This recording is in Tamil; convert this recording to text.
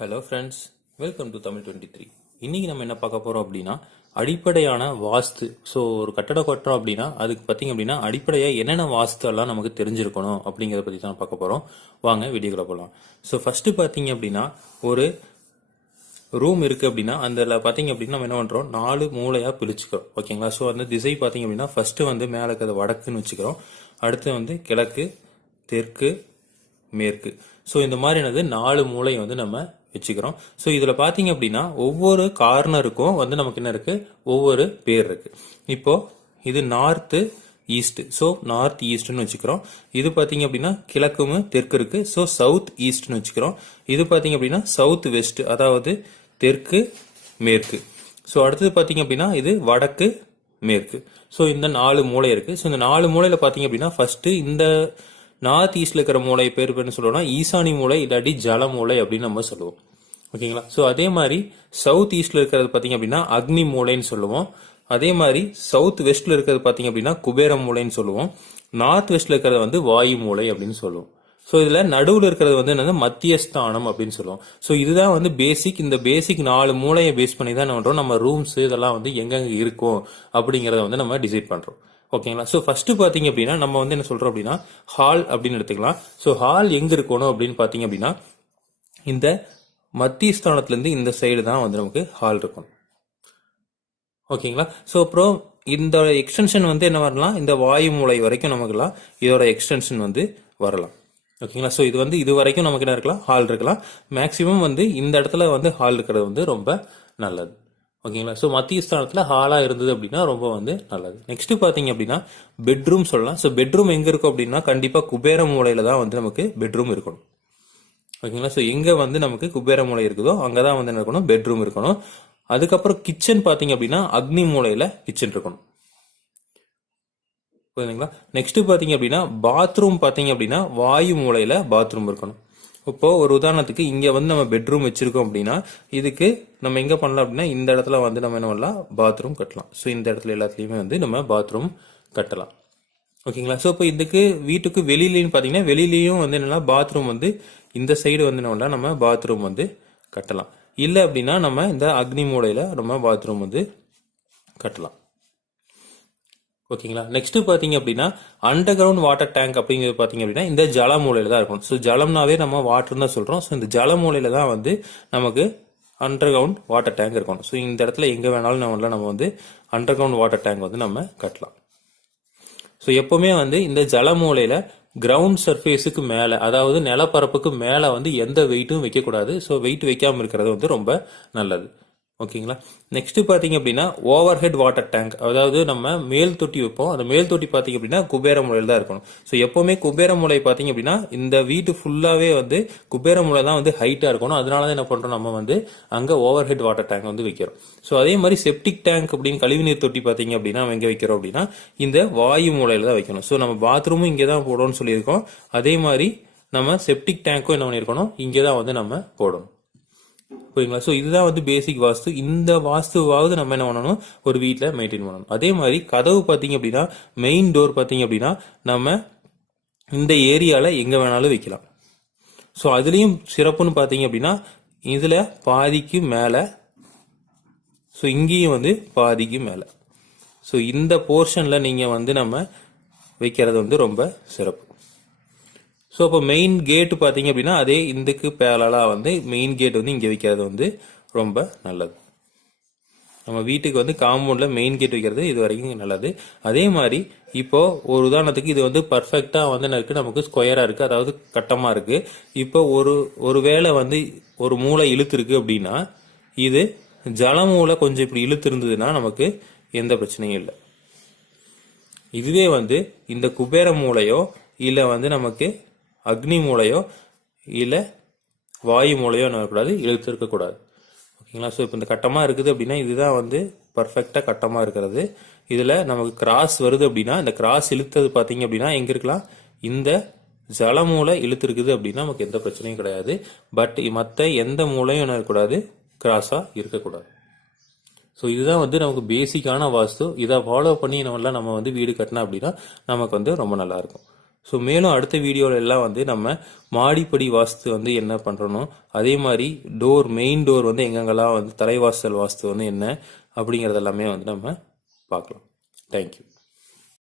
Hello friends, welcome to Tamil 23. இன்னைக்கு நம்ம என்ன பார்க்க போறோம் அப்படின்னா அடிப்படையான வாஸ்து. ஸோ ஒரு கட்டடம் கட்டுறோம் அப்படின்னா அதுக்கு பார்த்தீங்க அப்படின்னா அடிப்படையாக என்னென்ன வாஸ்து எல்லாம் நமக்கு தெரிஞ்சிருக்கணும் அப்படிங்கிறத பற்றி தான் பார்க்க போகிறோம். வாங்க வீடியோக்குள்ள போகலாம். ஸோ ஃபர்ஸ்ட் பார்த்தீங்க அப்படின்னா ஒரு ரூம் இருக்கு அப்படின்னா அதில் பார்த்தீங்க அப்படின்னா நம்ம என்ன பண்ணுறோம், 4 மூலையாக பிரிச்சுக்கிறோம். ஓகேங்களா? ஸோ அந்த திசை பார்த்தீங்க அப்படின்னா ஃபர்ஸ்ட் வந்து மேலே இருக்கிறது வடக்குன்னு வச்சுக்கிறோம். அடுத்து வந்து கிழக்கு, தெற்கு, மேற்கு. ஸோ இந்த மாதிரியானது 4 மூலையை வந்து நம்ம வச்சுக்கிறோம். ஸோ இதில் பார்த்தீங்க அப்படின்னா ஒவ்வொரு கார்னருக்கும் வந்து நமக்கு என்ன இருக்கு, ஒவ்வொரு பேர் இருக்கு. இப்போ இது நார்த்து ஈஸ்ட், ஸோ நார்த் ஈஸ்ட்னு வச்சுக்கிறோம். இது பார்த்தீங்க அப்படின்னா கிழக்கும் தெற்கு இருக்கு, ஸோ சவுத் ஈஸ்ட்னு வச்சுக்கிறோம். இது பார்த்தீங்க அப்படின்னா சவுத் வெஸ்ட், அதாவது தெற்கு மேற்கு. ஸோ அடுத்தது பார்த்தீங்க அப்படின்னா இது வடக்கு மேற்கு. ஸோ இந்த 4 மூலை இருக்கு. ஸோ இந்த 4 மூலையில பார்த்தீங்க அப்படின்னா ஃபர்ஸ்ட் இந்த நார்த் ஈஸ்ட்ல இருக்கிற மூளை பேர் என்ன சொல்லுவோம்னா ஈசானி மூளை இல்லாட்டி ஜல மூளை அப்படின்னு நம்ம சொல்லுவோம். ஓகேங்களா? ஸோ அதே மாதிரி சவுத் ஈஸ்ட்ல இருக்கிறது பார்த்தீங்க அப்படின்னா அக்னி மூளைன்னு சொல்லுவோம். அதே மாதிரி சவுத் வெஸ்ட்ல இருக்கிறது பார்த்தீங்க அப்படின்னா குபேர மூளைன்னு சொல்லுவோம். நார்த் வெஸ்ட்ல இருக்கிறது வந்து வாயு மூளை அப்படின்னு சொல்லுவோம். ஸோ இதுல நடுவில் இருக்கிறது வந்து என்னது மத்தியஸ்தானம் அப்படின்னு சொல்லுவோம். ஸோ இதுதான் வந்து பேசிக். இந்த பேசிக் 4 மூளையை பேஸ் பண்ணி தான் என்ன பண்றோம், நம்ம ரூம்ஸ் இதெல்லாம் வந்து எங்கெங்க இருக்கும் அப்படிங்கறத வந்து நம்ம டிசைட் பண்றோம். ஓகேங்களா? ஸோ ஃபர்ஸ்ட் பாத்தீங்க அப்படின்னா நம்ம வந்து என்ன சொல்றோம் அப்படின்னா ஹால் அப்படின்னு எடுத்துக்கலாம். ஸோ ஹால் எங்க இருக்கணும் அப்படின்னு பாத்தீங்க அப்படின்னா இந்த மத்திய ஸ்தானத்துல இருந்து இந்த சைடு தான் வந்து நமக்கு ஹால் இருக்கணும். ஓகேங்களா? ஸோ அப்புறம் இந்த எக்ஸ்டென்ஷன் வந்து என்ன வரலாம், இந்த வாயு மூலை வரைக்கும் நமக்குலாம் இதோட எக்ஸ்டென்ஷன் வந்து வரலாம். ஓகேங்களா? ஸோ இது வந்து இது வரைக்கும் நமக்கு என்ன இருக்கலாம், ஹால் இருக்கலாம். மேக்சிமம் வந்து இந்த இடத்துல வந்து ஹால் இருக்கிறது வந்து ரொம்ப நல்லது. ஓகேங்களா? ஸோ மத்திய ஸ்தானத்துல ஹாலா இருந்தது அப்படின்னா ரொம்ப வந்து நல்லது. நெக்ஸ்ட் பாத்தீங்க அப்படின்னா பெட்ரூம் சொல்லலாம். ஸோ பெட்ரூம் எங்க இருக்கும் அப்படின்னா கண்டிப்பா குபேர மூலையில தான் வந்து நமக்கு பெட்ரூம் இருக்கணும். ஓகேங்களா? ஸோ எங்க வந்து நமக்கு குபேர மூலை இருக்குதோ அங்கதான் வந்து என்ன இருக்கணும், பெட்ரூம் இருக்கணும். அதுக்கப்புறம் கிச்சன் பாத்தீங்க அப்படின்னா அக்னி மூலையில கிச்சன் இருக்கணும். புரியுதுங்களா? நெக்ஸ்ட் பாத்தீங்க அப்படின்னா பாத்ரூம் பாத்தீங்க அப்படின்னா வாயு மூலையில பாத்ரூம் இருக்கணும். இப்போ ஒரு உதாரணத்துக்கு இங்க வந்து நம்ம பெட்ரூம் வச்சிருக்கோம் அப்படின்னா இதுக்கு நம்ம எங்க பண்ணலாம் அப்படின்னா இந்த இடத்துல வந்து நம்ம என்ன பண்ணலாம், பாத்ரூம் கட்டலாம். ஸோ இந்த இடத்துல எல்லாத்துலயுமே வந்து நம்ம பாத்ரூம் கட்டலாம். ஓகேங்களா? ஸோ இப்போ இதுக்கு வீட்டுக்கு வெளியிலன்னு பாத்தீங்கன்னா வெளியிலயும் வந்து என்னன்னா பாத்ரூம் வந்து இந்த சைடு வந்து என்ன பண்ணலாம், நம்ம பாத்ரூம் வந்து கட்டலாம். இல்லை அப்படின்னா நம்ம இந்த அக்னி மூலையில நம்ம பாத்ரூம் வந்து கட்டலாம். ஓகேங்களா? நெக்ஸ்ட் பாத்தீங்க அப்படின்னா அண்டர் கிரவுண்ட் வாட்டர் டேங்க் அப்படிங்கிறது பாத்தீங்க அப்படின்னா இந்த ஜல மூலையில தான் இருக்கும். ஸோ ஜலம்னாவே நம்ம வாட்டர் தான் சொல்றோம். ஸோ இந்த ஜல மூலையில தான் வந்து நமக்கு அண்டர் கிரவுண்ட் வாட்டர் டேங்க் இருக்கணும். ஸோ இந்த இடத்துல எங்க வேணாலும் நம்ம வந்து அண்டர் கிரவுண்ட் வாட்டர் டேங்க் வந்து நம்ம கட்டலாம். ஸோ எப்பவுமே வந்து இந்த ஜல மூலையில கிரவுண்ட் சர்ஃபேஸுக்கு மேல, அதாவது நிலப்பரப்புக்கு மேல வந்து எந்த வெயிட்டும் வைக்கக்கூடாது. ஸோ வெயிட் வைக்காம இருக்கிறது வந்து ரொம்ப நல்லது. ஓகேங்களா? நெக்ஸ்ட் பாத்தீங்க அப்படின்னா ஓவர் ஹெட் வாட்டர் டேங்க், அதாவது நம்ம மேல் தொட்டி வைப்போம். அந்த மேல் தொட்டி பாத்தீங்க அப்படின்னா குபேர மூலையில தான் இருக்கணும். ஸோ எப்பவுமே குபேர மூலை பாத்தீங்க அப்படின்னா இந்த வீட்டு ஃபுல்லாவே வந்து குபேர மூலை தான் வந்து ஹைட்டா இருக்கணும். அதனாலதான் என்ன பண்றோம், நம்ம வந்து அங்க ஓவர் ஹெட் வாட்டர் டேங்க் வந்து வைக்கிறோம். ஸோ அதே மாதிரி செப்டிக் டேங்க் அப்படின்னு கழிவுநீர் தொட்டி பாத்தீங்க அப்படின்னா நம்ம எங்க வைக்கிறோம் அப்படின்னா இந்த வாயு மூலையில தான் வைக்கணும். ஸோ நம்ம பாத்ரூமும் இங்கே தான் போடணும்னு சொல்லியிருக்கோம். அதே மாதிரி நம்ம செப்டிக் டேங்க்கும் என்ன பண்ணிருக்கணும், இங்கே தான் வந்து நம்ம போடணும். புரியுங்களா? ஸோ இதுதான் வந்து பேசிக் வாஸ்து. இந்த வாஸ்துவாவது நம்ம என்ன பண்ணணும், ஒரு வீட்டில் மெயின்டைன் பண்ணணும். அதே மாதிரி கதவு பார்த்தீங்க அப்படின்னா மெயின் டோர் பார்த்தீங்க அப்படின்னா நம்ம இந்த ஏரியால எங்க வேணாலும் வைக்கலாம். ஸோ அதுலயும் சிறப்புன்னு பார்த்தீங்க அப்படின்னா இதுல பாதிக்கு மேல, ஸோ இங்கேயும் வந்து பாதிக்கு மேல. ஸோ இந்த போர்ஷன்ல நீங்க வந்து நம்ம வைக்கிறது வந்து ரொம்ப சிறப்பு. ஸோ இப்போ மெயின் கேட் பார்த்தீங்க அப்படின்னா அதே இதுக்கு பேரலா வந்து மெயின் கேட் வந்து இங்கே வைக்கிறது வந்து ரொம்ப நல்லது. நம்ம வீட்டுக்கு வந்து காம்பவுண்ட்ல மெயின் கேட் வைக்கிறது இது வரைக்கும் நல்லது. அதே மாதிரி இப்போ ஒரு உதாரணத்துக்கு இது வந்து பர்ஃபெக்டா வந்து இருக்கு, நமக்கு ஸ்கொயரா இருக்கு, அதாவது கட்டமா இருக்கு. இப்போ ஒரு வேளை வந்து ஒரு மூளை இழுத்து இருக்கு அப்படின்னா இது ஜல மூளை கொஞ்சம் இப்படி இழுத்து இருந்ததுன்னா நமக்கு எந்த பிரச்சனையும் இல்லை. இதுவே வந்து இந்த குபேர மூளையோ இல்ல வந்து நமக்கு அக்னி மூலையோ இல்ல வாயு மூலையோ கூடாது, இழுத்து இருக்கக்கூடாது. ஓகேங்களா? ஸோ இப்போ இந்த கட்டமா இருக்குது அப்படின்னா இதுதான் வந்து பர்ஃபெக்டா கட்டமா இருக்கிறது. இதுல நமக்கு கிராஸ் வருது அப்படின்னா இந்த கிராஸ் இழுத்தது பாத்தீங்க அப்படின்னா எங்க இருக்கலாம், இந்த ஜல மூலை இழுத்து இருக்குது அப்படின்னா நமக்கு எந்த பிரச்சனையும் கிடையாது. பட் மற்ற எந்த மூலையும் என்ன இருக்கக்கூடாது, கிராஸா இருக்கக்கூடாது. ஸோ இதுதான் வந்து நமக்கு பேசிக்கான வாஸ்து. இதை ஃபாலோ பண்ணி நம்ம வந்து வீடு கட்டினா அப்படின்னா நமக்கு வந்து ரொம்ப நல்லா இருக்கும். ஸோ மேலும் அடுத்த வீடியோவில் எல்லாம் வந்து நம்ம மாடிப்படி வாஸ்து வந்து என்ன பண்ணுறணும், அதே மாதிரி மெயின் டோர் வந்து எங்கெங்கெல்லாம் வந்து தலைவாசல் வாஸ்து வந்து என்ன அப்படிங்கிறது எல்லாமே வந்து நம்ம பார்க்கலாம். தேங்க்யூ.